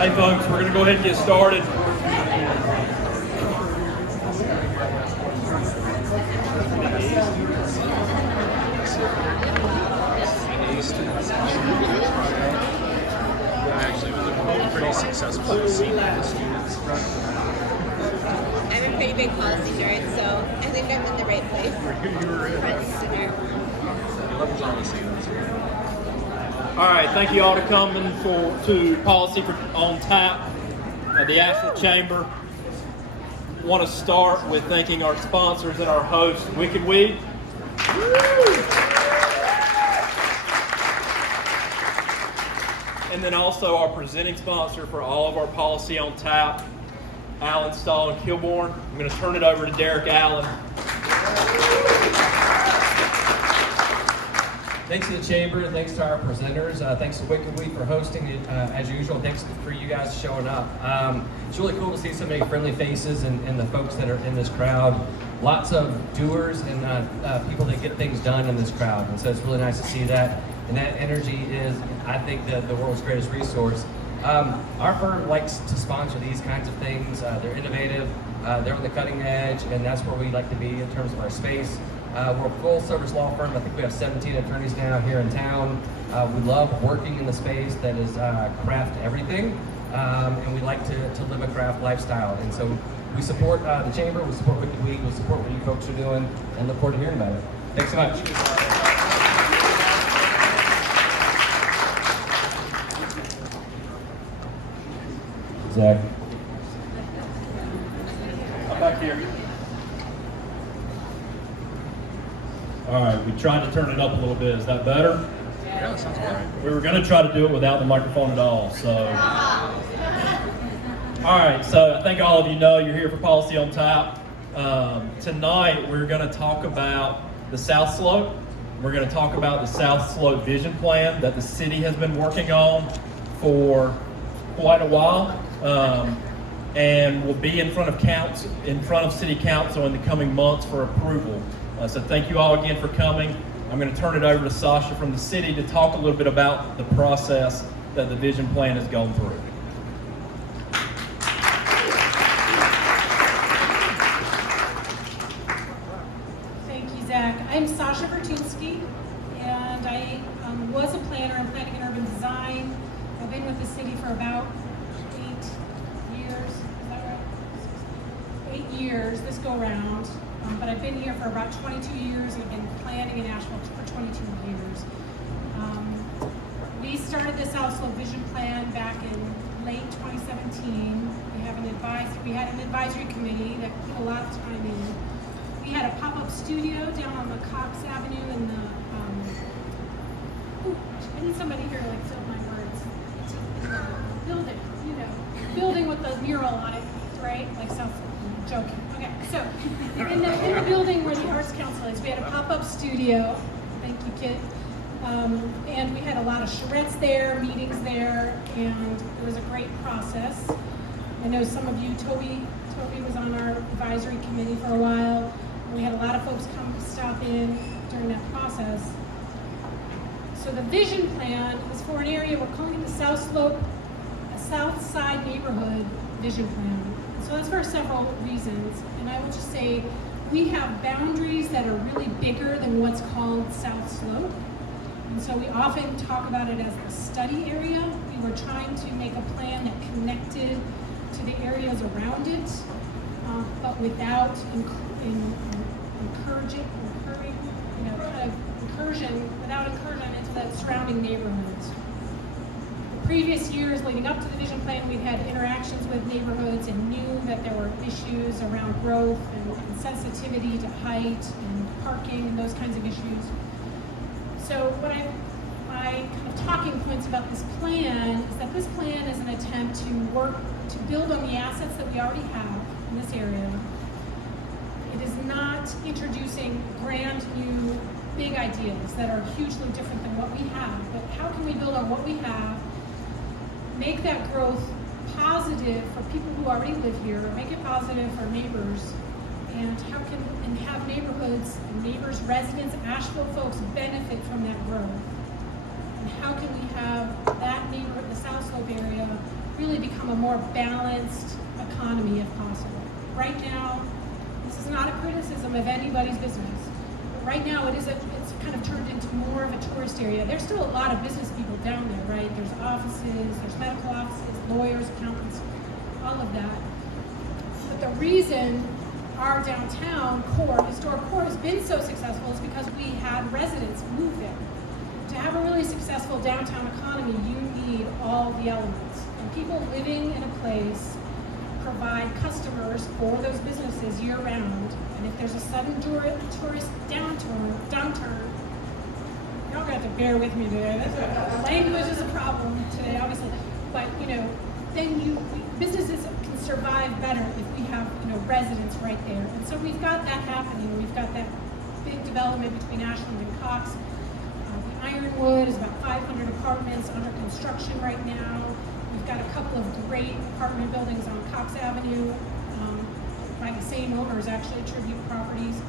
Hey folks, we're going to go ahead and get started. Actually, it was pretty successful to see the students. I'm a pretty big policy nerd, so I think I'm in the right place. You were in. Front and center. Levels on the scene. All right, thank you all for coming to Policy on Tap at the Asheville Chamber. I want to start with thanking our sponsors and our host, Wicked Weed. And then also our presenting sponsor for all of our Policy on Tap, Allen Stahl and Kilbourne. I'm going to turn it over to Derek Allen. Thanks to the Chamber, and thanks to our presenters. Thanks to Wicked Weed for hosting it as usual. Thanks for you guys showing up. It's really cool to see so many friendly faces and the folks that are in this crowd. Lots of doers and people that get things done in this crowd. And so it's really nice to see that. And that energy is, I think, the world's greatest resource. Our firm likes to sponsor these kinds of things. They're innovative, they're on the cutting edge, and that's where we like to be in terms of our space. We're a full-service law firm. I think we have 17 attorneys now here in town. We love working in the space that is craft everything, and we like to live a craft lifestyle. And so we support the Chamber, we support Wicked Weed, we support what you folks are doing, and look forward to hearing about it. Thanks so much. Zach. I'm back here. All right, we tried to turn it up a little bit. Is that better? Yeah, sounds great. We were going to try to do it without the microphone at all, so. All right, so I think all of you know you're here for Policy on Tap. Tonight, we're going to talk about the South Slope. We're going to talk about the South Slope Vision Plan that the city has been working on for quite a while. And will be in front of City Council in the coming months for approval. So thank you all again for coming. I'm going to turn it over to Sasha from the city to talk a little bit about the process that the vision plan has gone through. Thank you, Zach. I'm Sasha Vertunsky, and I was a planner in planning and urban design. I've been with the city for about 8 years. Is that right? 8 years this go round. But I've been here for about 22 years and I've been planning in Asheville for 22 years. We started the South Slope Vision Plan back in late 2017. We had an advisory committee that put a lot of time in. We had a pop-up studio down on the Cox Avenue in the, I need somebody here to like fill my words. Building with the mural on it, right? Like South Slope. Joking. Okay, so in the building where the Arts Council is, we had a pop-up studio. Thank you, Kit. And we had a lot of charrettes there, meetings there, and it was a great process. I know some of you, Toby was on our advisory committee for a while. We had a lot of folks come stop in during that process. So the vision plan is for an area, we're calling it the South Slope, a South Side Neighborhood Vision Plan. So that's for several reasons, and I will just say we have boundaries that are really bigger than what's called South Slope, and so we often talk about it as the study area. We were trying to make a plan that connected to the areas around it, but without without incursion into the surrounding neighborhoods. Previous years leading up to the vision plan, we've had interactions with neighborhoods and knew that there were issues around growth and sensitivity to height and parking and those kinds of issues. So my kind of talking points about this plan is that this plan is an attempt to build on the assets that we already have in this area. It is not introducing brand new big ideas that are hugely different than what we have, but how can we build on what we have, make that growth positive for people who already live here, make it positive for neighbors, and have neighborhoods and neighbors, residents, Asheville folks benefit from that growth. And how can we have that neighborhood, the South Slope area, really become become a more balanced economy if possible. Right now, this is not a criticism of anybody's business, but right now it's kind of turned into more of a tourist area. There's still a lot of business people down there, right? There's offices, there's medical offices, lawyers, accountants, all of that. But the reason our downtown core, historic core, has been so successful is because we had residents move there. To have a really successful downtown economy, you need all the elements. And people living in a place provide customers for those businesses year round. And if there's a sudden tourist downturn, y'all got to bear with me today. Language is a problem today, obviously. But then businesses can survive better if we have residents right there. And so we've got that happening. We've got that big development between Ashland and Cox. The Ironwood is about 500 apartments under construction right now. We've got a couple of great apartment buildings on Cox Avenue by the same owners, actually, Tribute Properties.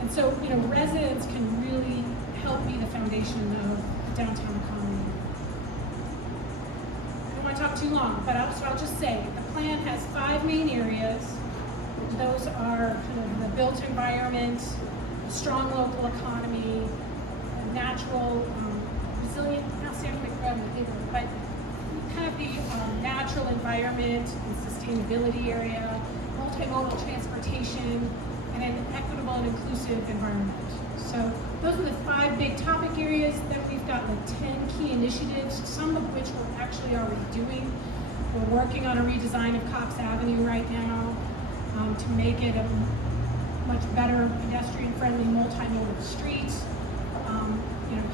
And so, residents can really help be the foundation of the downtown economy. I don't want to talk too long, but I'll just say the plan has 5 main areas. Those are kind of the built environment, a strong local economy, a natural, resilient, not Sandwick Road, but kind of the natural environment and sustainability area, multimodal transportation, and an equitable and inclusive environment. So those are the 5 big topic areas. Then we've got like 10 key initiatives, some of which we're actually already doing. We're working on a redesign of Cox Avenue right now to make it a much better pedestrian-friendly multimodal street.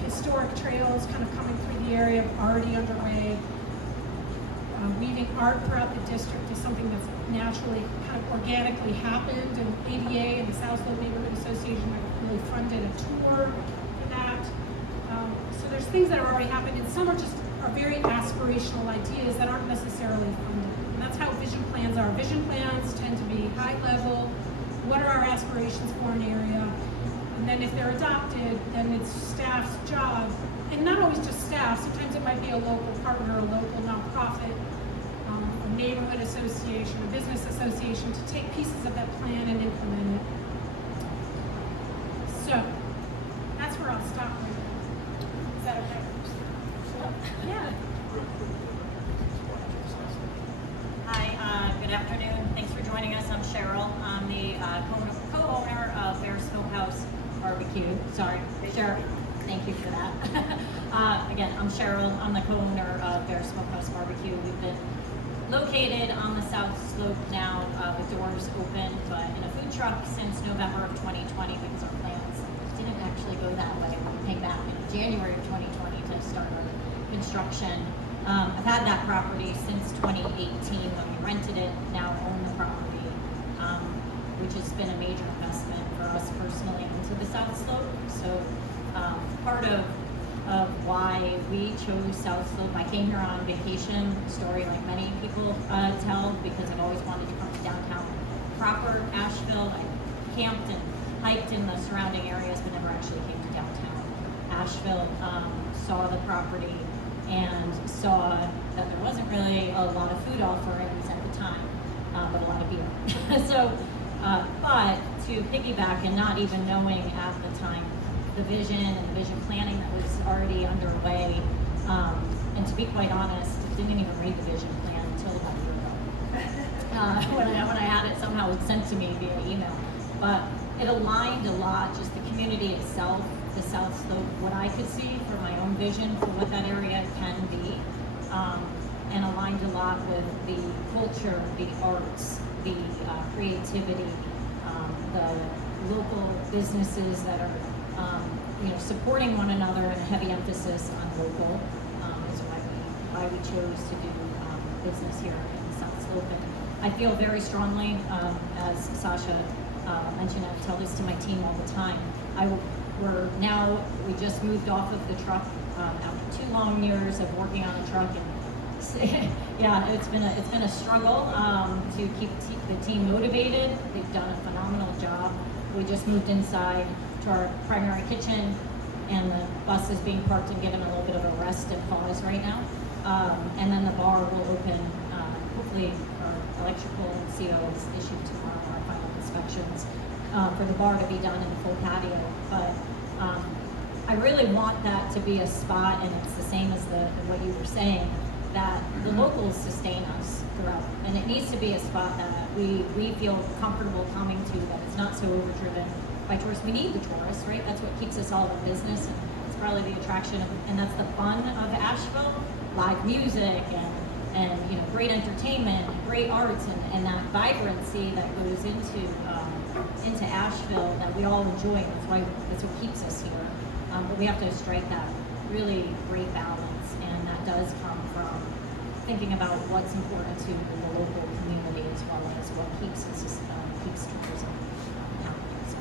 Historic trails kind of coming through the area already underway. Weaving art throughout the district is something that's naturally, kind of organically happened, and ADA and the South Slope Neighborhood Association have really funded a tour for that. So there's things that have already happened, and some are very aspirational ideas that aren't necessarily funded. And that's how vision plans are. Vision plans tend to be high level. What are our aspirations for an area? And then if they're adopted, then it's staff's job, and not always just staff, sometimes it might be a local partner, a local nonprofit, a neighborhood association, a business association, to take pieces of that plan and implement it. So, that's where I'll stop right now. Is that okay? Yeah. Hi, good afternoon. Thanks for joining us. I'm Cheryl. I'm the co-owner of Bear Smokehouse Barbecue. Sorry, Cheryl. Thank you for that. Again, I'm Cheryl. I'm the co-owner of Bear Smokehouse Barbecue. We've been located on the South Slope now with doors open, but in a food truck since November of 2020 because our plans didn't actually go that way. We came back in January of 2020 to start our construction. I've had that property since 2018 when we rented it, now own the property, which has been a major investment for us personally into the South Slope. So part of why we chose South Slope, I came here on vacation, story like many people tell, because I've always wanted to come to downtown proper Asheville. I camped and hiked in the surrounding areas, but never actually came to downtown Asheville. Saw the property and saw that there wasn't really a lot of food offerings at the time, but a lot of beer. So, but to piggyback and not even knowing at the time the vision and the vision planning that was already underway, and to be quite honest, didn't even read the vision plan until about a year ago. When I had it somehow sent to me via email. But it aligned a lot, just the community itself, the South Slope, what I could see for my own vision for what that area can be, and aligned a lot with the culture, the arts, the creativity, the local businesses that are supporting one another, and a heavy emphasis on local is why we chose to do business here in the South Slope. And I feel very strongly, as Sasha mentioned, I tell this to my team all the time. We just moved off of the truck after 2 long years of working on the truck, and yeah, it's been a struggle to keep the team motivated. They've done a phenomenal job. We just moved inside to our primary kitchen, and the bus is being parked and given a little bit of a rest and pause right now. And then the bar will open hopefully our electrical CO is issued tomorrow, our final inspections, for the bar to be done in the full patio. But I really want that to be a spot, and it's the same as what you were saying, that the locals sustain us throughout. And it needs to be a spot that we feel comfortable coming to, that it's not so overdriven by tourists. We need the tourists, right? That's what keeps us all in business, and it's probably the attraction of, and that's the fun of Asheville, live music and you know, great entertainment, great arts, and that vibrancy that goes into Asheville that we all enjoy. That's what keeps us here. But we have to strike that really great balance, and that does come from thinking about what's important to the local community as well as what keeps tourism happening. So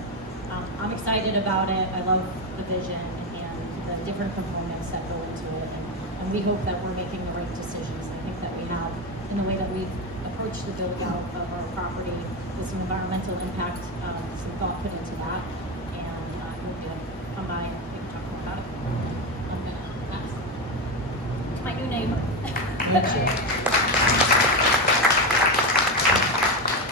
I'm excited about it. I love the vision and the different components that go into it, and we hope that we're making the right decisions. I think that we have in the way that we've approached the build out of our property with some environmental impact, some thought put into that, and I hope you'll come by and we can talk more about it. I'm gonna pass to my new neighbor.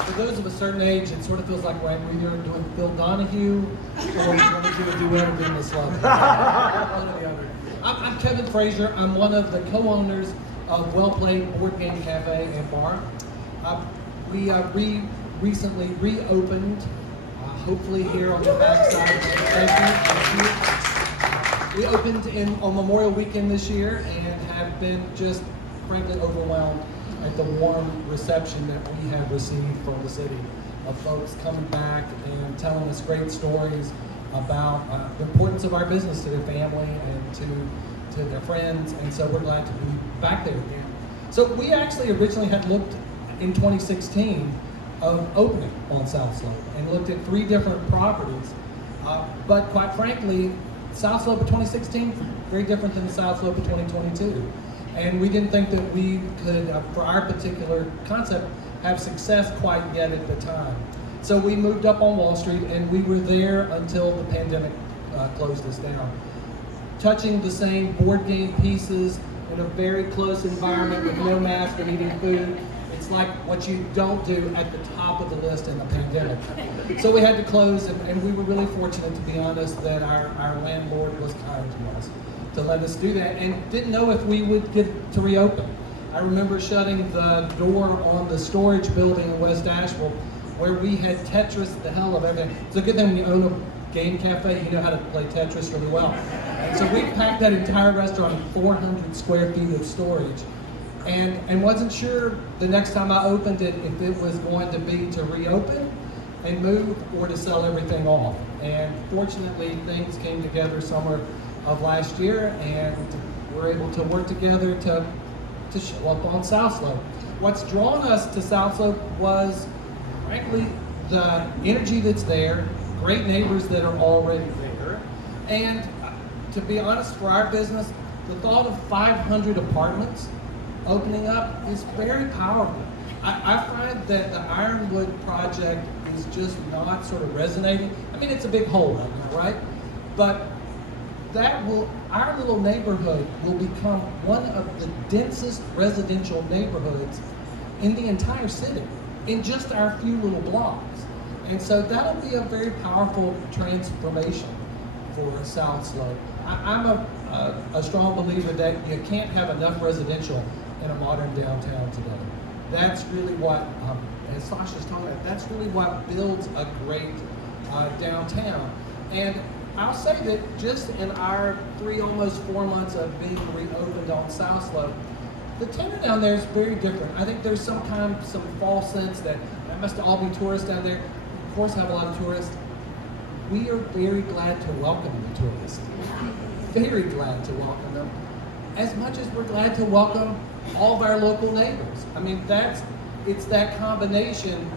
For those of a certain age, it sort of feels like we're either doing Phil Donahue or we're going to do a duet of Endless Love. One or the other. I'm Kevin Frazier. I'm one of the co-owners of Well Played Board Game Cafe and Bar. We recently reopened, hopefully here on the backside of the We opened on Memorial Weekend this year and have been just frankly overwhelmed at the warm reception that we have received from the city, of folks coming back and telling us great stories about the importance of our business to their family and to their friends, and so we're glad to be back there again. So we actually originally had looked in 2016 of opening on South Slope and looked at 3 different properties, but quite frankly, South Slope of 2016 very different than the South Slope of 2022. And we didn't think that we could, for our particular concept, have success quite yet at the time. So we moved up on Wall Street, and we were there until the pandemic closed us down. Touching the same board game pieces in a very close environment with no mask and eating food. It's like what you don't do at the top of the list in the pandemic. So we had to close, and we were really fortunate, to be honest, that our landlord was kind to us to let us do that, and didn't know if we would get to reopen. I remember shutting the door on the storage building in West Asheville, where we had Tetris the hell of everything. It's a good thing when you own a game cafe, you know how to play Tetris really well. And so we packed that entire restaurant in 400 square feet of storage, and wasn't sure the next time I opened it if it was going to be to reopen and move or to sell everything off. And fortunately, things came together summer of last year, and we're able to work together to show up on South Slope. What's drawn us to South Slope was, frankly, the energy that's there, great neighbors that are already there, and to be honest, for our business, the thought of 500 apartments opening up is very powerful. I find that the Ironwood project is just not sort of resonating. I mean, it's a big hole right now, right? But our little neighborhood will become one of the densest residential neighborhoods in the entire city, in just our few little blocks. And so that'll be a very powerful transformation for South Slope. I'm a strong believer that you can't have enough residential in a modern downtown today. That's really what, as Sasha's talking about, that's really what builds a great downtown. And I'll say that just in our almost 4 months of being reopened on South Slope, the tenor down there is very different. I think there's some false sense that there must all be tourists down there. Of course, have a lot of tourists. We are very glad to welcome the tourists. Very glad to welcome them. As much as we're glad to welcome all of our local neighbors. I mean, it's that combination.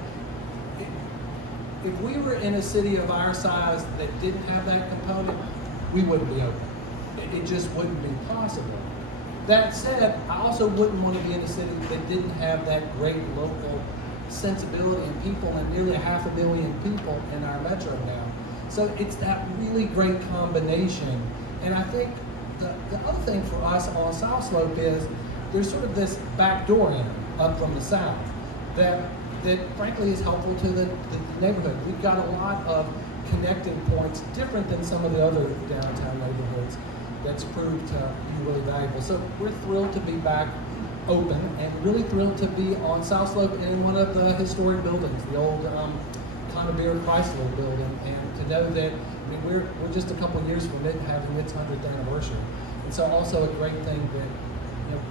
If we were in a city of our size that didn't have that component, we wouldn't be open. It just wouldn't be possible. That said, I also wouldn't want to be in a city that didn't have that great local sensibility and people, and nearly 500,000 people in our metro now. So it's that really great combination. And I think the other thing for us on South Slope is there's sort of this back door in up from the south that frankly is helpful to the neighborhood. We've got a lot of connecting points different than some of the other downtown neighborhoods that's proved to be really valuable. So we're thrilled to be back open and really thrilled to be on South Slope in one of the historic buildings, the old Conabeer Chrysler building, and to know that we're just a couple of years from it having its 100th anniversary. And so also a great thing that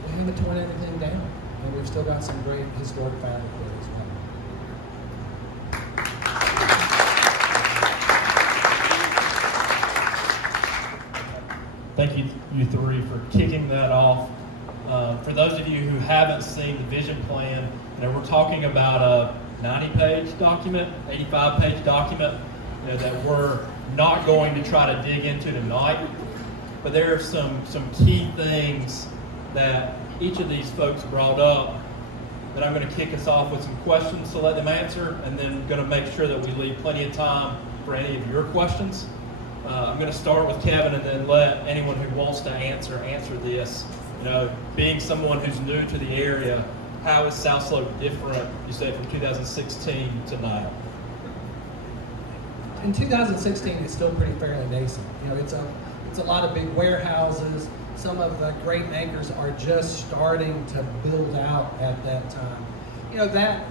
we haven't torn anything down, and we've still got some great historic fabric there as well. Thank you three for kicking that off. For those of you who haven't seen the vision plan, we're talking about a 90-page document, 85-page document that we're not going to try to dig into tonight. But there are some key things that each of these folks brought up that I'm going to kick us off with some questions to let them answer, and then going to make sure that we leave plenty of time for any of your questions. I'm going to start with Kevin and then let anyone who wants to answer this. Being someone who's new to the area, how is South Slope different, you say, from 2016 to now? In 2016, it's still pretty fairly nascent. It's a lot of big warehouses. Some of the great anchors are just starting to build out at that time. That,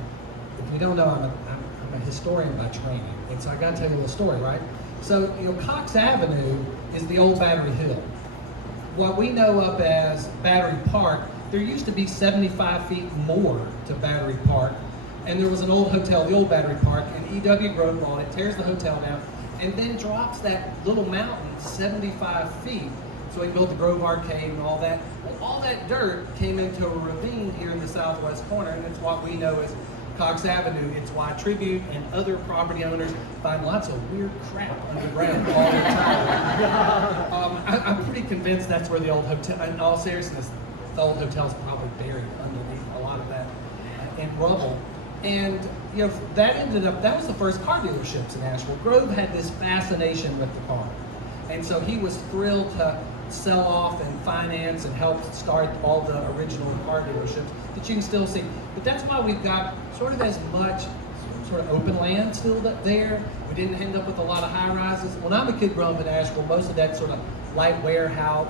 if you don't know, I'm a historian by training, and so I got to tell you the story, right? So, Cox Avenue is the old Battery Hill. What we know up as Battery Park, there used to be 75 feet more to Battery Park, and there was an old hotel, the old Battery Park, and E.W. Grove bought it, tears the hotel down, and then drops that little mountain 75 feet. So he built the Grove Arcade and all that. Well, all that dirt came into a ravine here in the southwest corner, and it's what we know as Cox Avenue. It's why Tribute and other property owners find lots of weird crap underground all the time. I'm pretty convinced that's where the old hotel, in all seriousness, the old hotel's probably buried underneath a lot of that in rubble. And that was the first car dealerships in Asheville. Grove had this fascination with the car. And so he was thrilled to sell off and finance and help start all the original car dealerships that you can still see. But that's why we've got sort of as much sort of open land still there. We didn't end up with a lot of high rises. When I'm a kid growing up in Asheville, most of that sort of light warehouse,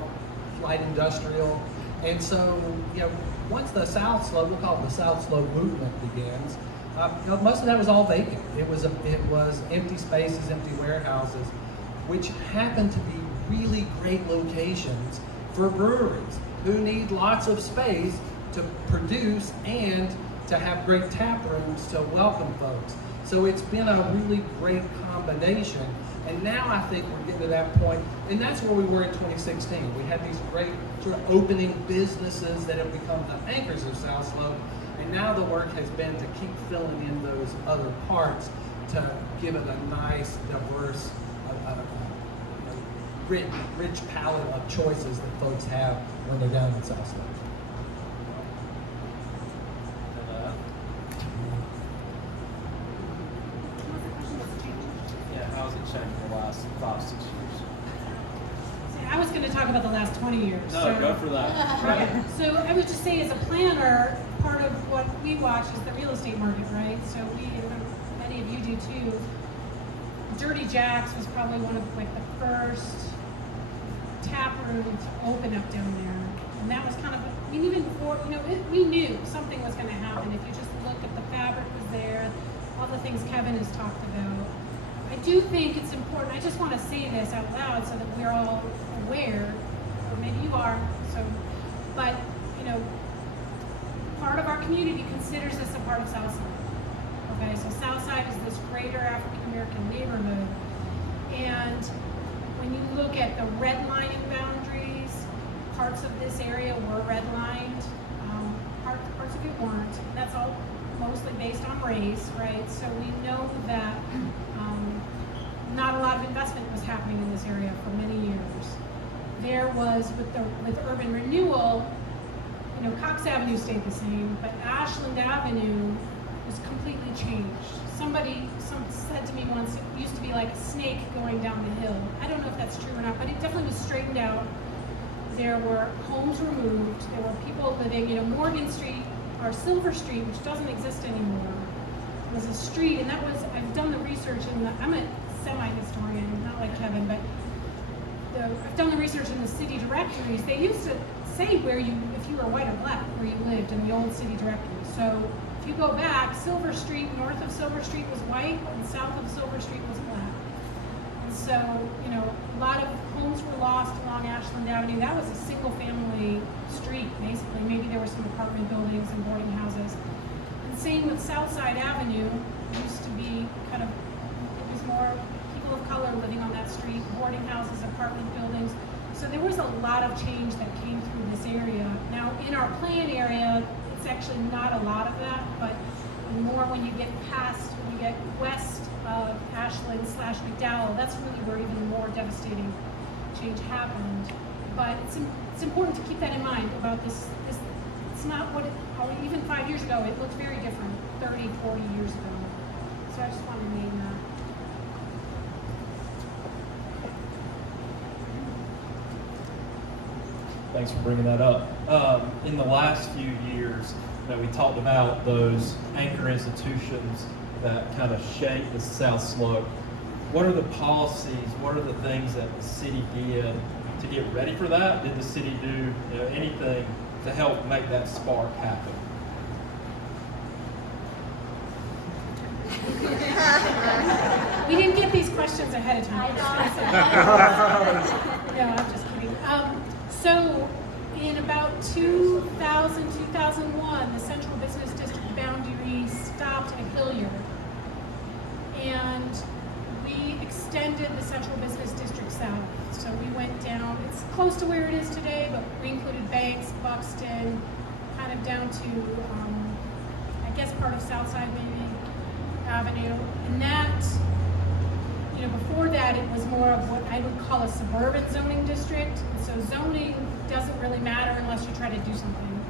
light industrial. And so, once the South Slope, we'll call it the South Slope movement begins, most of that was all vacant. It was empty spaces, empty warehouses, which happen to be really great locations for breweries who need lots of space to produce and to have great tap rooms to welcome folks. So it's been a really great combination. And now I think we're getting to that point, and that's where we were in 2016. We had these great sort of opening businesses that have become the anchors of South Slope, and now the work has been to keep filling in those other parts to give it a nice, diverse, rich palette of choices that folks have when they're down in South Slope. Yeah, how's it changed in the last 5-6 years? I was going to talk about the last 20 years. No, go for that. Okay. So I would just say, as a planner, part of what we watch is the real estate market, right? So many of you do too. Dirty Jack's was probably one of the first tap rooms to open up down there, and that was kind of, even before, we knew something was going to happen. If you just look at the fabric was there, all the things Kevin has talked about. I do think it's important. I just want to say this out loud so that we're all aware, or maybe you are. But part of our community considers this a part of Southside. Okay, so Southside is this greater African American neighborhood, and when you look at the redlining boundaries, parts of this area were redlined, parts of it weren't. That's all mostly based on race, right? So we know that not a lot of investment was happening in this area for many years. There was, with urban renewal, Cox Avenue stayed the same, but Ashland Avenue was completely changed. Somebody said to me once, it used to be like a snake going down the hill. I don't know if that's true or not, but it definitely was straightened out. there were homes removed, there were people living, Morgan Street or Silver Street, which doesn't exist anymore, was a street, and that was, I've done the research I'm a semi-historian, not like Kevin, but I've done the research in the city directories. They used to say if you were white or black, where you lived in the old city directory. So if you go back, Silver Street, north of Silver Street was white, and south of Silver Street was black. And so, a lot of homes were lost along Ashland Avenue. That was a single family street, basically. Maybe there were some apartment buildings and boarding houses. And same with Southside Avenue. It used to be it was more people of color living on that street, boarding houses, apartment buildings. So there was a lot of change that came through this area. Now, in our plan area, it's actually not a lot of that, but more when you get west of Ashland / McDowell, that's really where even more devastating change happened. But it's important to keep that in mind about this. It's not what even 5 years ago, it looked very different, 30, 40 years ago. So I just wanted to name that. Thanks for bringing that up. In the last few years, we talked about those anchor institutions that kind of shape the South Slope. What are the policies? What are the things that the city did to get ready for that? Did the city do anything to help make that spark happen? We didn't get these questions ahead of time. No, I'm just kidding. So in about 2000, 2001, the Central Business District boundary stopped at Hilliard. And we extended the Central Business District south. So we went down, it's close to where it is today, but we included Banks, Buxton, kind of down to, I guess part of Southside maybe, Avenue. And that, before that it was more of what I would call a suburban zoning district. So zoning doesn't really matter unless you try to do something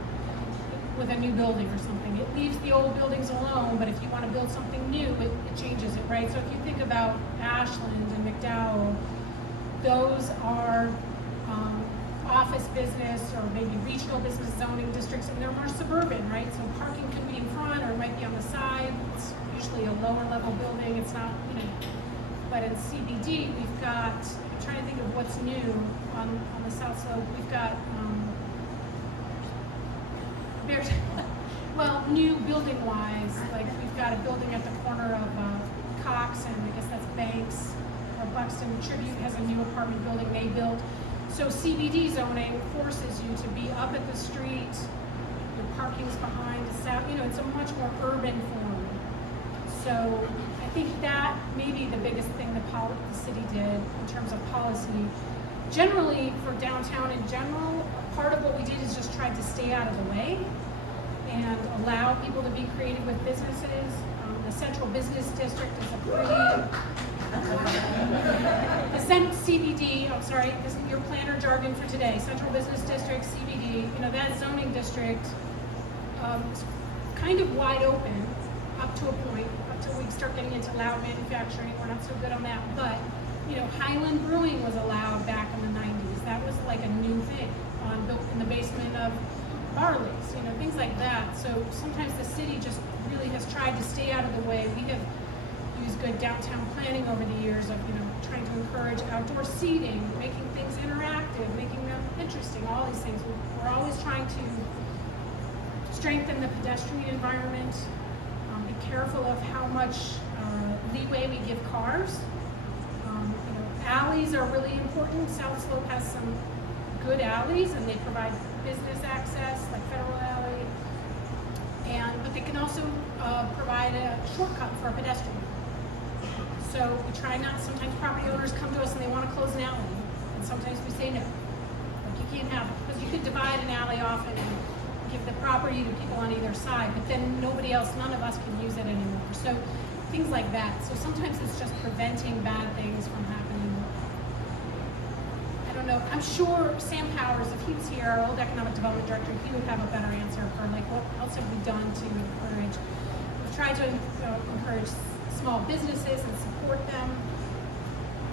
with a new building or something. It leaves the old buildings alone, but if you want to build something new, it changes it, right? So if you think about Ashland and McDowell, those are office business or maybe regional business zoning districts, and they're more suburban, right? So parking can be in front or it might be on the side. It's usually a lower level building. It's not, but in CBD, we've got, I'm trying to think of what's new on the South Slope. We've got, new building wise, like we've got a building at the corner of Cox and I guess that's Banks, or Buxton Tribute has a new apartment building they built. So CBD zoning forces you to be up at the street, your parking's behind the south, it's a much more urban form. So I think that may be the biggest thing the city did in terms of policy. Generally, for downtown in general, part of what we did is just tried to stay out of the way and allow people to be creative with businesses. The Central Business District is a pretty, CBD, I'm sorry, this is your planner jargon for today. Central Business District, CBD, that zoning district is kind of wide open up to a point, until we start getting into loud manufacturing. We're not so good on that, but Highland Brewing was allowed back in the 90s. That was like a new thing in the basement of Barley's, things like that. So sometimes the city just really has tried to stay out of the way. We have used good downtown planning over the years of, trying to encourage outdoor seating, making things interactive, making them interesting, all these things. We're always trying to strengthen the pedestrian environment, be careful of how much leeway we give cars. Alleys are really important. South Slope has some good alleys and they provide business access, like Federal Alley, but they can also provide a shortcut for a pedestrian. So we try not, sometimes property owners come to us and they want to close an alley, and sometimes we say no. Like you can't have it, because you could divide an alley off and give the property to people on either side, but then nobody else, none of us can use it anymore. So things like that. So sometimes it's just preventing bad things from happening. I don't know, I'm sure Sam Powers, if he was here, our old economic development director, he would have a better answer for like what else have we done to encourage. We've tried to encourage small businesses and support them.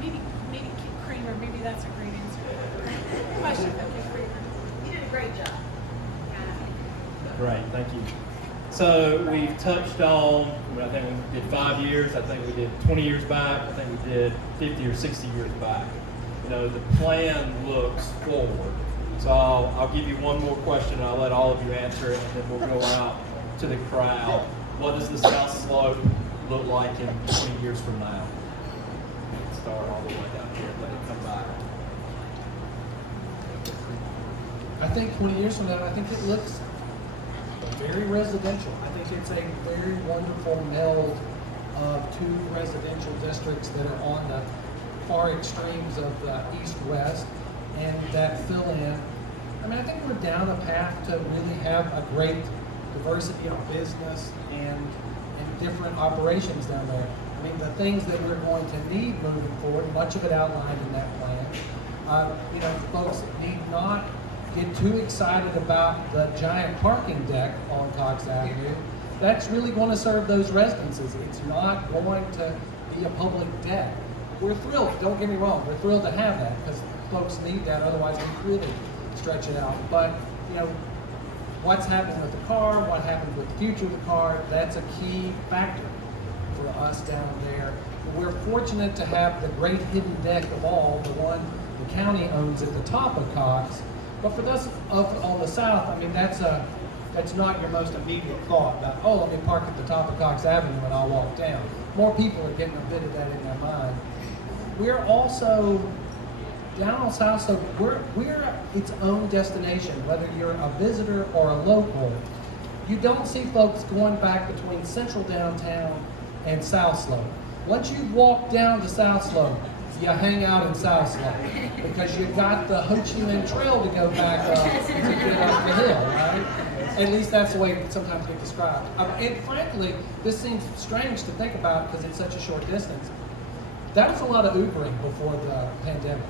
Maybe maybe Kit Kramer, maybe that's a great answer. Question for Kit Kramer. You did a great job. Great, thank you. So we've touched on, I think we did 5 years, I think we did 20 years back, I think we did 50 or 60 years back. You know, the plan looks forward. So I'll give you one more question and I'll let all of you answer it, and then we'll go out to the crowd. What does the South Slope look like in 20 years from now? Start all the way down here, let it come back. I think 20 years from now, I think it looks very residential. I think it's a very wonderful meld of two residential districts that are on the far extremes of the east-west and that fill in. I mean, I think we're down a path to really have a great diversity of business and different operations down there. I mean, the things that we're going to need moving forward, much of it outlined in that plan. You know, folks need not get too excited about the giant parking deck on Cox Avenue. That's really going to serve those residences. It's not going to be a public deck. We're thrilled, don't get me wrong, we're thrilled to have that because folks need that, otherwise we really stretch it out. But, you know, what's happening with the car, what happens with the future of the car, that's a key factor for us down there. We're fortunate to have the great hidden deck of all, the one the county owns at the top of Cox. But for those up on the south, I mean, that's not your most immediate thought about, oh, let me park at the top of Cox Avenue and I'll walk down. More people are getting a bit of that in their mind. We're also, down on South Slope, we're its own destination, whether you're a visitor or a local. You don't see folks going back between central downtown and South Slope. Once you walk down to South Slope, you hang out in South Slope because you got the Ho Chi Minh Trail to go back up to get up the hill, right? At least that's the way it sometimes gets described. And frankly, this seems strange to think about because it's such a short distance. That was a lot of Ubering before the pandemic.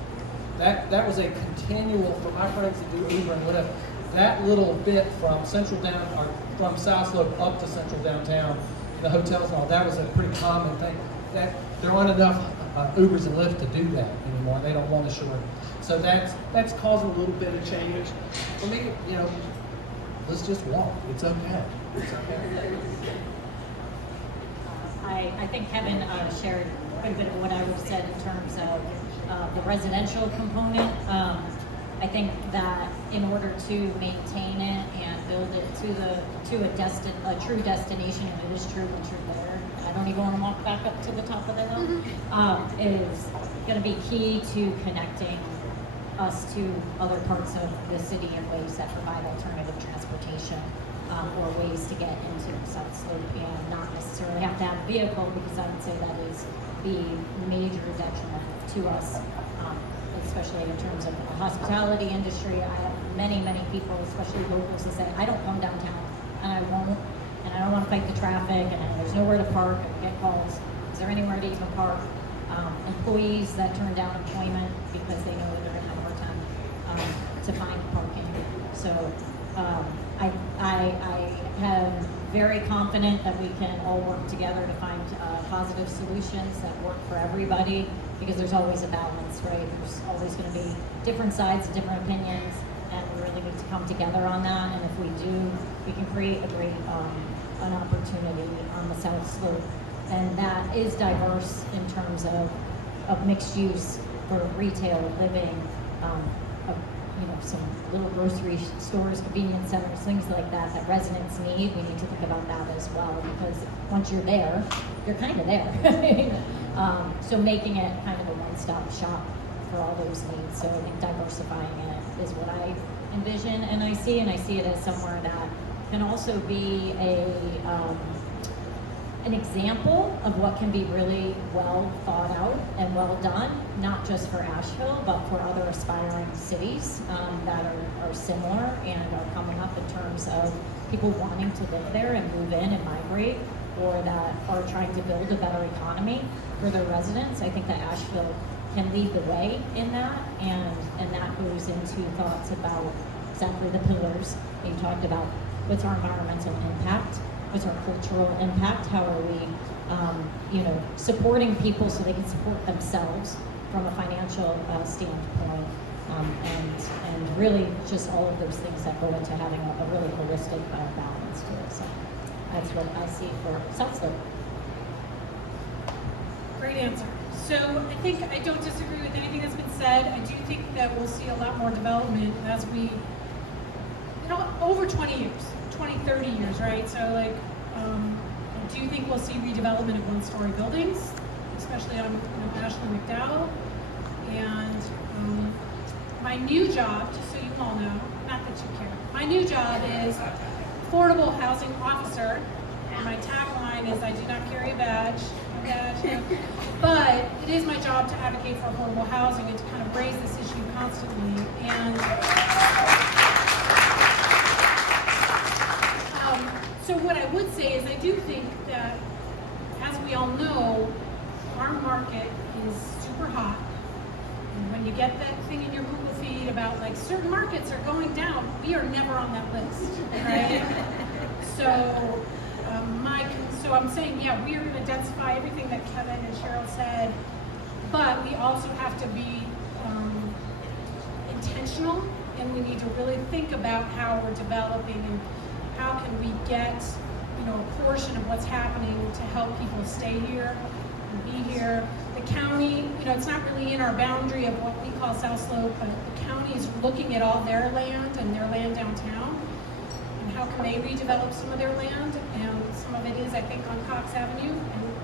That was a continual, for my friends that do Uber and Lyft, that little bit from from South Slope up to central downtown, the hotels and all, that was a pretty common thing. That there aren't enough Ubers and Lyft to do that anymore. They don't want to shorten. So that's causing a little bit of change. For me, you know, let's just walk. It's okay. It's okay. I think Kevin shared quite a bit of what I would have said in terms of the residential component. I think that in order to maintain it and build it to a true destination, and it is true once you're there, I don't even want to walk back up to the top of the hill, is going to be key to connecting us to other parts of the city in ways that provide alternative transportation or ways to get into South Slope and not necessarily have to have a vehicle, because I would say that is the major detriment to us, especially in terms of the hospitality industry. I have many people, especially locals, that say, I don't come downtown, and I won't, and I don't want to fight the traffic, and there's nowhere to park, I get calls, is there anywhere to even park? Employees that turn down employment because they know that they're going to have a hard time to find parking. So I am very confident that we can all work together to find positive solutions that work for everybody, because there's always a balance, right? There's always going to be different sides, different opinions, and we really need to come together on that. And if we do, we can create a great an opportunity on the South Slope, and that is diverse in terms of mixed use for retail, living, some little grocery stores, convenience centers, things like that residents need. We need to think about that as well, because once you're there, you're kind of there. So making it kind of a one-stop shop for all those needs. So I think diversifying it is what I envision and I see it as somewhere that can also be an example of what can be really well thought out and well done, not just for Asheville, but for other aspiring cities that are similar and are coming up in terms of people wanting to live there and move in and migrate, or that are trying to build a better economy for their residents. I think that Asheville can lead the way in that, and that goes into thoughts about exactly the pillars that you talked about. What's our environmental impact? What's our cultural impact? How are we, supporting people so they can support themselves from a financial standpoint, and really just all of those things that go into having a really holistic balance to it. So that's what I see for South Slope. Great answer. So I think I don't disagree with anything that's been said. I do think that we'll see a lot more development as we, over 20 years, 20, 30 years, right? So like, I do think we'll see redevelopment of one-story buildings, especially on Ashland McDowell. And my new job, just so you all know, not that you care, my new job is affordable housing officer. And my tagline is, I do not carry a badge. But it is my job to advocate for affordable housing and to kind of raise this issue constantly. And so what I would say is I do think that, as we all know, our market is super hot. And when you get that thing in your Google feed about like certain markets are going down, we are never on that list, right? So so I'm saying, yeah, we are going to densify everything that Kevin and Cheryl said, but we also have to be intentional, and we need to really think about how we're developing and how can we get, a portion of what's happening to help people stay here and be here. The county, it's not really in our boundary of what we call South Slope, but the county is looking at all their land and their land downtown. How can they redevelop some of their land? And some of it is, I think, on Cox Avenue,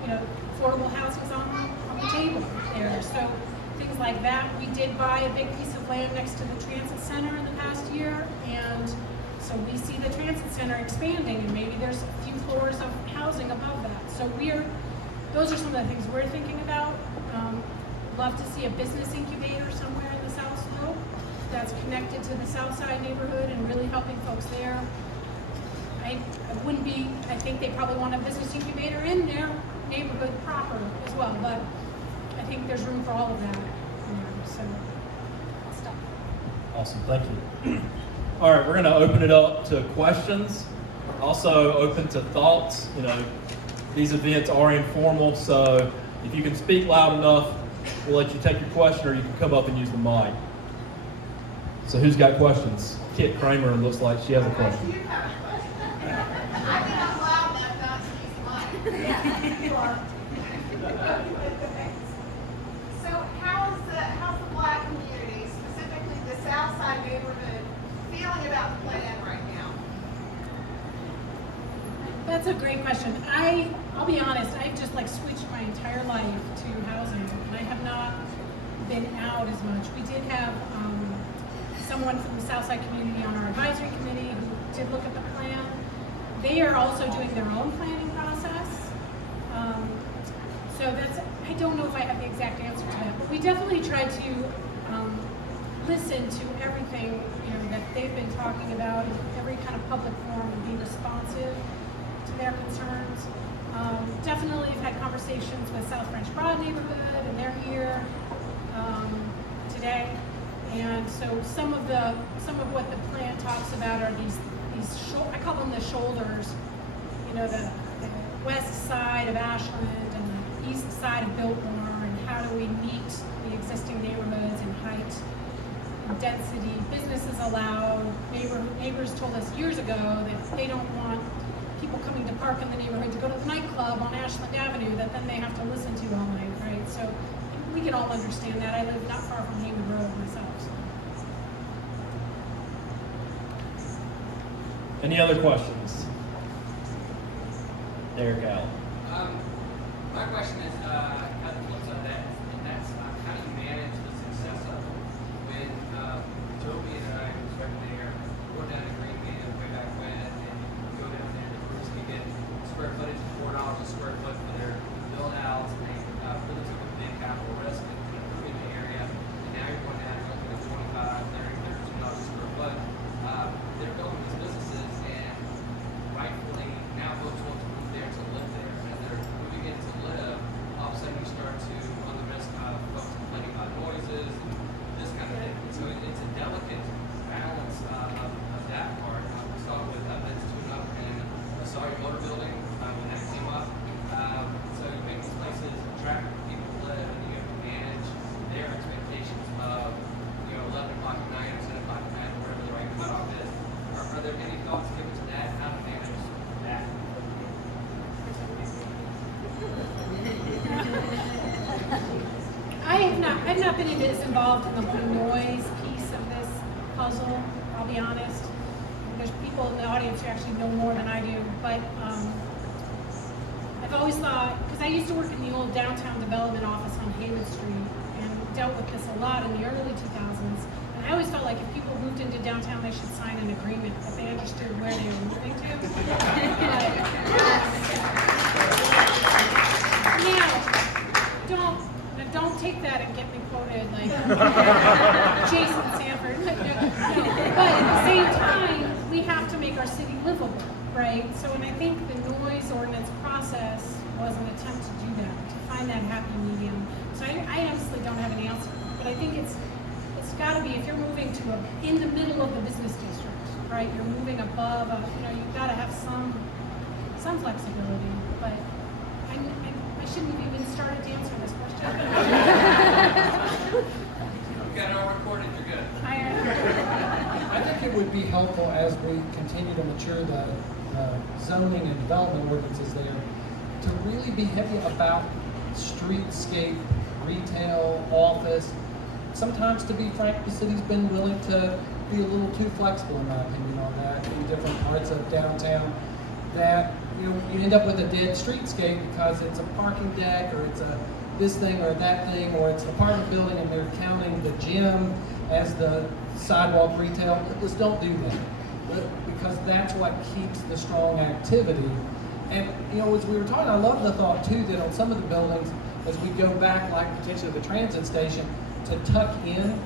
and affordable housing's on the table there. So things like that. We did buy a big piece of land next to the transit center in the past year, and so we see the transit center expanding, and maybe there's a few floors of housing above that. So those are some of the things we're thinking about. Love to see a business incubator somewhere in the South Slope that's connected to the South Side neighborhood and really helping folks there. I think they probably want a business incubator in their neighborhood proper as well, but I think there's room for all of that. So I'll stop. Awesome, thank you. All right, we're going to open it up to questions. Also open to thoughts. These events are informal, so if you can speak loud enough, we'll let you take your question, or you can come up and use the mic. So who's got questions? Kit Kramer looks like she has a question. I think I'm loud enough not to use the mic. Yeah, you are. So how's the Black community, specifically the South Side neighborhood, feeling about the plan right now? That's a great question. I'll be honest, I've just switched my entire life to housing, and I have not been out as much. We did have someone from the Southside community on our advisory committee who did look at the plan. They are also doing their own planning process. So I don't know if I have the exact answer to that, but we definitely try to listen to everything that they've been talking about in every kind of public forum and be responsive to their concerns. Definitely have had conversations with South French Broad neighborhood, and they're here today. And so some of what the plan talks about are these I call them the shoulders, the west side of Ashland and the east side of Biltmore, and how do we meet the existing neighborhoods in height and density. Businesses allowed. Neighbors told us years ago that they don't want people coming to park in the neighborhood to go to the nightclub on Ashland Avenue that then they have to listen to all night, right? So we can all understand that. I live not far from Hayward Road myself. So. Any other questions? Derek Allen. My question is, how do you look at that? And that's how do you manage the success of it? When Toby and I was right there, we were down in Greenfield way back when, and go down there, the groups can get square footage of $4 a square foot for their build outs, and they really took a big capital risk in improving the area. And now you're going down and looking at 25, 30, $32 a square foot. They're building these businesses, and rightfully now folks want to move there to live there. As they're moving in to live, all of a sudden you start to run the risk of folks complaining about noises and this kind of thing. And so it's a delicate balance of that part. We saw it with Evans Tune Up and the Sawyer Motor Building when that came up. So you make these places attractive for people to live, and you have to manage their I've not been as involved in the whole noise piece of this puzzle, I'll be honest. There's people in the audience who actually know more than I do, but I've always thought, because I used to work in the old downtown development office on Hammond Street and dealt with this a lot in the early 2000s, and I always felt like if people moved into downtown, they should sign an agreement that they understood where they were moving to. Now, don't take that and get me quoted like Jason Sanford. No. But at the same time, we have to make our city livable, right? So, and I think the noise ordinance process was an attempt to do that, to find that happy medium. So I honestly don't have an answer, but I think it's got to be, if you're moving to in the middle of the business district, right? You're moving above, you've got to have some flexibility, but I shouldn't have even started to answer this question. We've got it all recorded, you're good. I think it would be helpful as we continue to mature the zoning and development ordinances there to really be heavy about streetscape, retail, office. Sometimes, to be frank, the city's been willing to be a little too flexible, in my opinion, on that in different parts of downtown. That you end up with a dead streetscape because it's a parking deck, or it's a this thing or that thing, or it's an apartment building and they're counting the gym as the sidewalk retail. Just don't do that, because that's what keeps the strong activity. And as we were talking, I love the thought too that on some of the buildings, as we go back, like potentially the transit station, to tuck in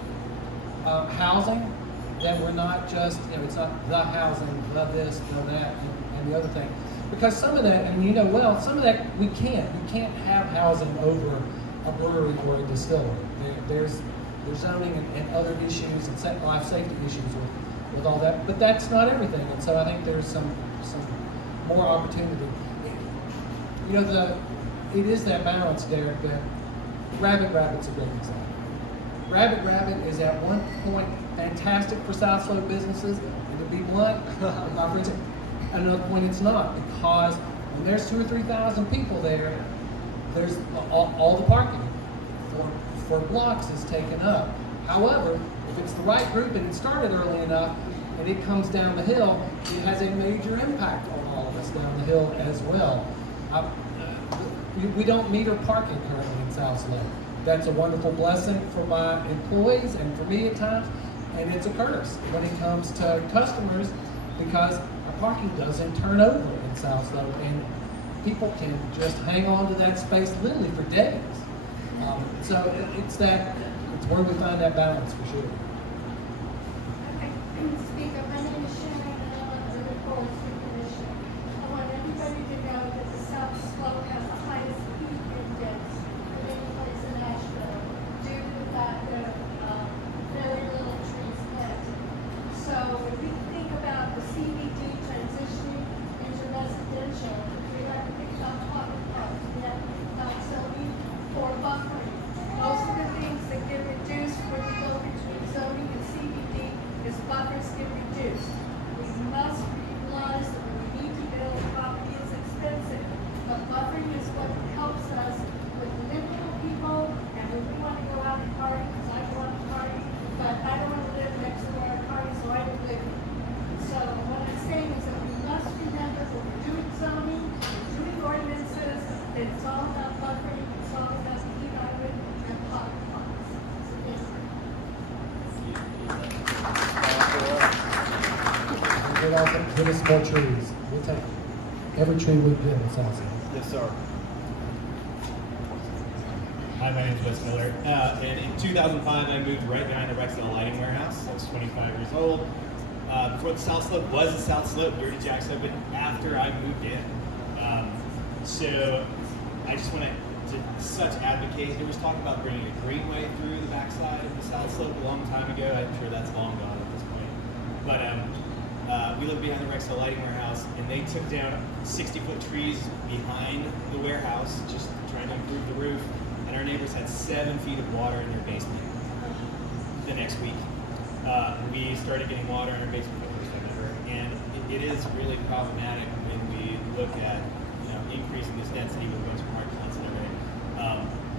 housing, that we're not just, it's not the housing, the this, the that, and the other thing. Because some of that, and some of that we can't. You can't have housing over a brewery or a distillery. There's zoning and other issues and life safety issues with all that. But that's not everything. And so I think there's some more opportunity. It is that balance, Derek, that Rabbit's a great example. Rabbit is at one point fantastic for South Slope businesses, and to be blunt, my friends, at another point it's not, because when there's 2,000 or 3,000 people there, there's all the parking for blocks is taken up. However, if it's the right group and it started early enough and it comes down the hill, it has a major impact on all of us down the hill as well. We don't meter parking currently in South Slope. That's a wonderful blessing for my employees and for me at times, and it's a curse when it comes to customers, because our parking doesn't turn over in South Slope, and people can just hang on to that space literally for days. So it's where we find that balance for sure. Okay, Speaker, my name is Sharon, and I'm on the Forestry Commission. I want everybody to know that the South Slope has the highest heat index of any place in Asheville due to the fact that very little trees planted. So if we think about the CBD transitioning into residential, we have to think about public parks, we have to think about zoning for buffering. Most of the things that get reduced when we go between zoning and CBD is buffers get reduced. We must realize that when we need to build, property is expensive, but buffering is what helps us with limited people, and when we want to go out and party, because I go out and party, but I don't want to live next to where I party, so I don't live here. So what I'm saying is that we must remember when we're doing zoning, we're doing ordinances, that it's all about buffering, it's all about heat island and public parks. So thank you. Give us more trees. We'll take every tree we get in South Slope. Yes, sir. Hi, my name is Wes Miller. And in 2005, I moved right behind the Rexdale Lighting Warehouse. I was 25 years old. Before the South Slope was the South Slope, Dirty Jack's opened after I moved in. So I just want to such advocate. There was talk about bringing a greenway through the backside of the South Slope a long time ago. I'm sure that's long gone at this point. But we lived behind the Rexdale Lighting Warehouse, and they took down 60-foot trees behind the warehouse, just trying to improve the roof. And our neighbors had 7 feet of water in their basement. The next week, we started getting water in our basement for the first time ever, and it is really problematic when we look at increasing this density with a bunch of apartments and everything.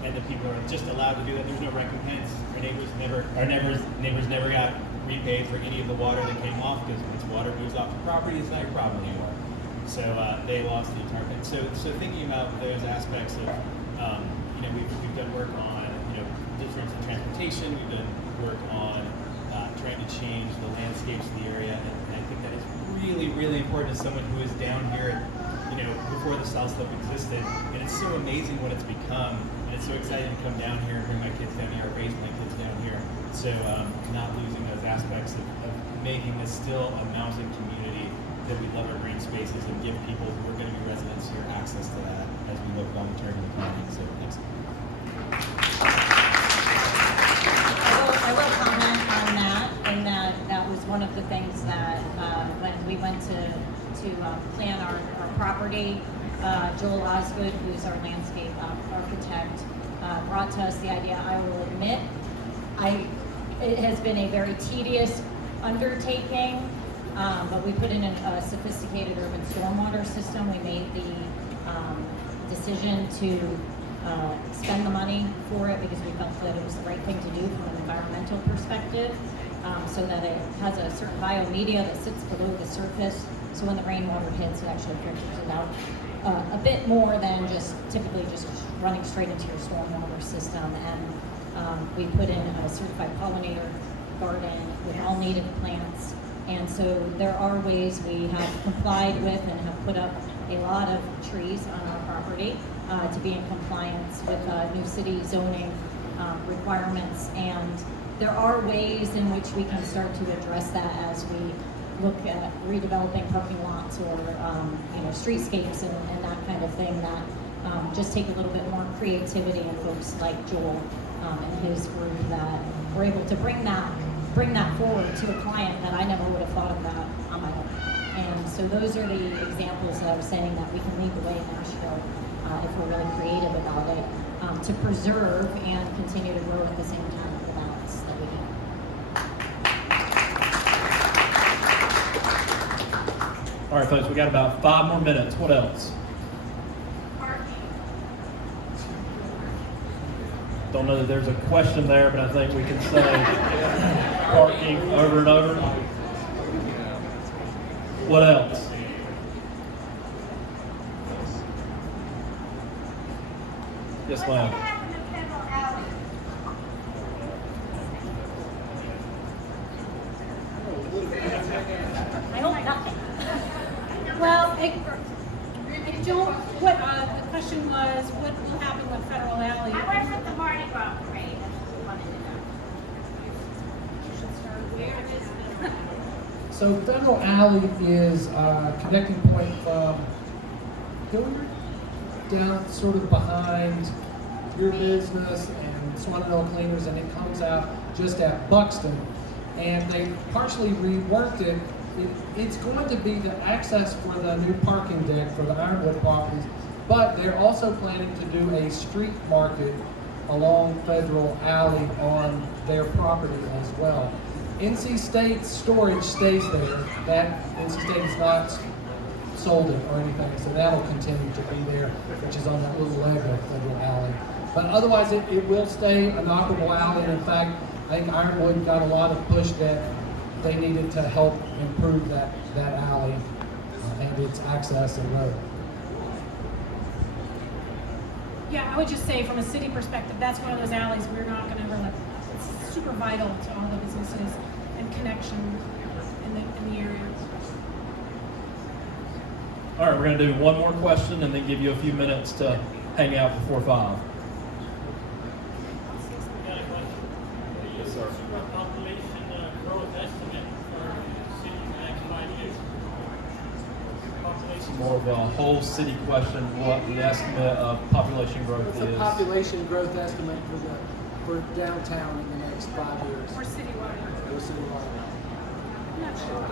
and the people are just allowed to do that. There's no recompense. Our neighbors never got repaid for any of the water that came off, because once water moves off the property, it's not your problem anymore. So they lost the entire thing. So thinking about those aspects of, we've done work on, difference in transportation. We've done work on trying to change the landscapes of the area, and I think that is really, really important as someone who is down here, before the South Slope existed, and it's so amazing what it's become, and it's so exciting to come down here and bring my kids down here, or raise my kids down here. So not losing those aspects of making this still a mountain community, that we love our green spaces and give people who are going to be residents here access to that as we look long term in the planning. So thanks. I will comment on that, and that was one of the things that when we went to plan our property, Joel Osgood, who's our landscape architect, brought to us the idea. I will admit, it has been a very tedious undertaking, but we put in a sophisticated urban stormwater system. We made the decision to spend the money for it because we felt that it was the right thing to do from an environmental perspective, so that it has a certain biomedia that sits below the surface, so when the rainwater hits, it actually filters it out a bit more than just typically just running straight into your stormwater system. And we put in a certified pollinator garden with all native plants, and so there are ways we have complied with and have put up a lot of trees on our property to be in compliance with new city zoning requirements. And there are ways in which we can start to address that as we look at redeveloping parking lots or streetscapes and that kind of thing, that just take a little bit more creativity, and folks like Joel and his group that were able to bring that forward to a client that I never would have thought of that on my own. And so those are the examples that I was saying that we can lead the way in Nashville if we're really creative about it, to preserve and continue to grow at the same time with the balance that we have. All right, folks, we got about 5 more minutes. What else? Parking. Don't know that there's a question there, but I think we can say parking over and over. What else? Yes, ma'am. What's going to happen to Federal Alley? I hope nothing. Well, I don't, the question was, what will happen with Federal Alley? I went with the Mardi Gras parade. That's what we wanted to know. So Federal Alley is a connecting point from Hilliard down sort of behind your business and Swanville Cleaners, and it comes out just at Buxton. And they partially reworked it. It's going to be the access for the new parking deck for the Ironwood properties, but they're also planning to do a street market along Federal Alley on their property as well. NC State storage stays there. That NC State is not sold it or anything, so that'll continue to be there, which is on that little leg of Federal Alley. But otherwise, it will stay an operable alley. And in fact, I think Ironwood got a lot of push that they needed to help improve that alley and its access and road. Yeah, I would just say from a city perspective, that's one of those alleys we're not going to ever let. It's super vital to all the businesses and connection in the area. All right, we're going to do one more question and then give you a few minutes to hang out before 5. Yes, sir. Population growth estimate for city in the next 5 years. It's more of a whole city question, what the estimate of population growth What's is. the population growth estimate for downtown in the next 5 years? Or citywide. Or citywide? I'm not sure.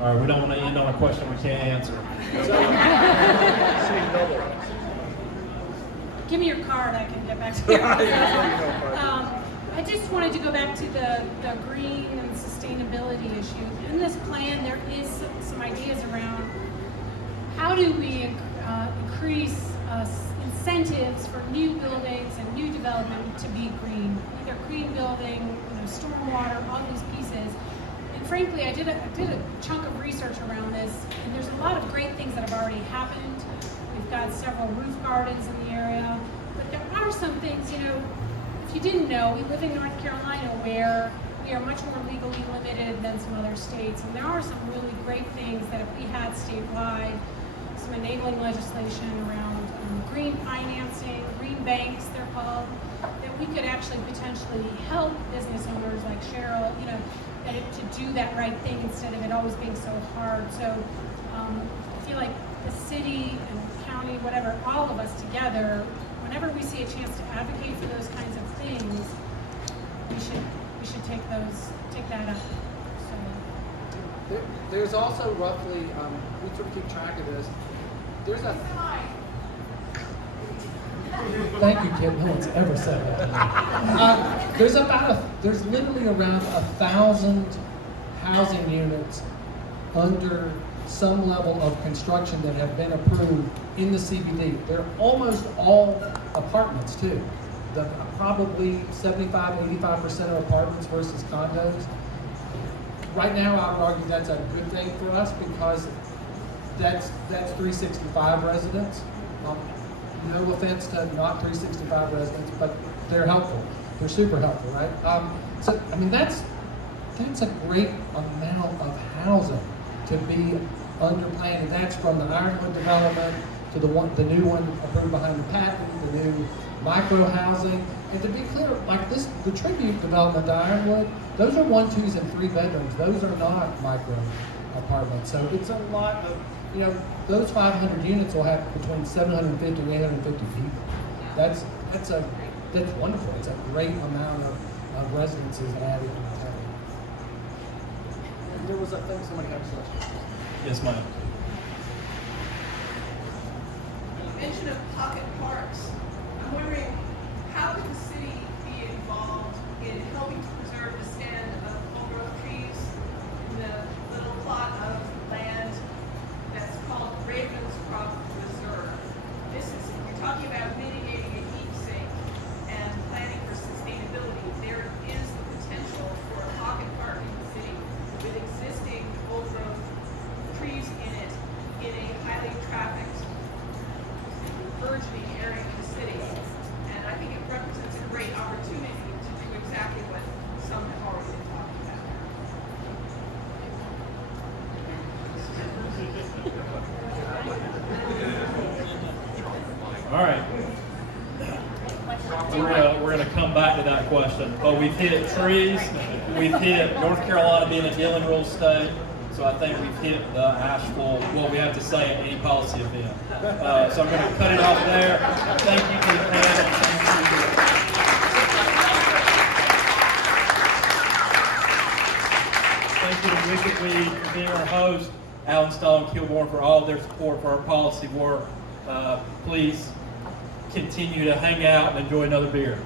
All right, we don't want to end on a question we can't answer. Give me your card, I can get back to you. I just wanted to go back to the green and sustainability issue. In this plan, there is some ideas around how do we increase incentives for new buildings and new development to be green, either green building, stormwater, all these pieces. And frankly, I did a chunk of research around this, and there's a lot of great things that have already happened. We've got several roof gardens in the area, but there are some things, if you didn't know, we live in North Carolina where we are much more legally limited than some other states, and there are some really great things that if we had statewide, some enabling legislation around green financing, green banks they're called, that we could actually potentially help business owners like Cheryl, to do that right thing instead of it always being so hard. So I feel like the city and county, whatever, all of us together, whenever we see a chance to advocate for those kinds of things, we should take that up. So. There's also roughly, we sort of keep track of this. There's a. Thank you, Kit. No one's ever said that. There's literally around 1,000 housing units under some level of construction that have been approved in the CBD. They're almost all apartments too. Probably 75-85% of apartments versus condos. Right now, I would argue that's a good thing for us because that's 365 residents. No offense to not 365 residents, but they're helpful. They're super helpful, right? That's a great amount of housing to be under plan, and that's from the Ironwood development to the new one approved behind the patent, the new micro housing. And to be clear, like this, the Tribute development, the Ironwood, those are 1, 2s, and 3 bedrooms. Those are not micro apartments. So it's a lot of, those 500 units will have between 750 and 850 people. That's wonderful. It's a great amount of residences added to the town. There was a thing somebody had a question. Yes, ma'am. You mentioned of pocket parks. I'm wondering, how could the city be involved in helping to preserve the stand of old-growth trees in the little plot of land that's called Ravenscroft Reserve? You're talking about mitigating a heat sink and planning for sustainability. There is the potential for a pocket park in the city with existing old-growth trees in it, in a highly trafficked, burgeoning area of the city. And I think it represents a great opportunity to do exactly what some have already been talking about. All right. We're gonna come back to that question. But we've hit trees, we've hit North Carolina being a dealing rule state. So I think we've hit the actual, what we have to say at any policy event. So I'm going to cut it off there. Thank you to the panel. Thank you to Wicked Weed for being our host, Alan Stahl and Kilborn for all their support for our policy work. Please continue to hang out and enjoy another beer.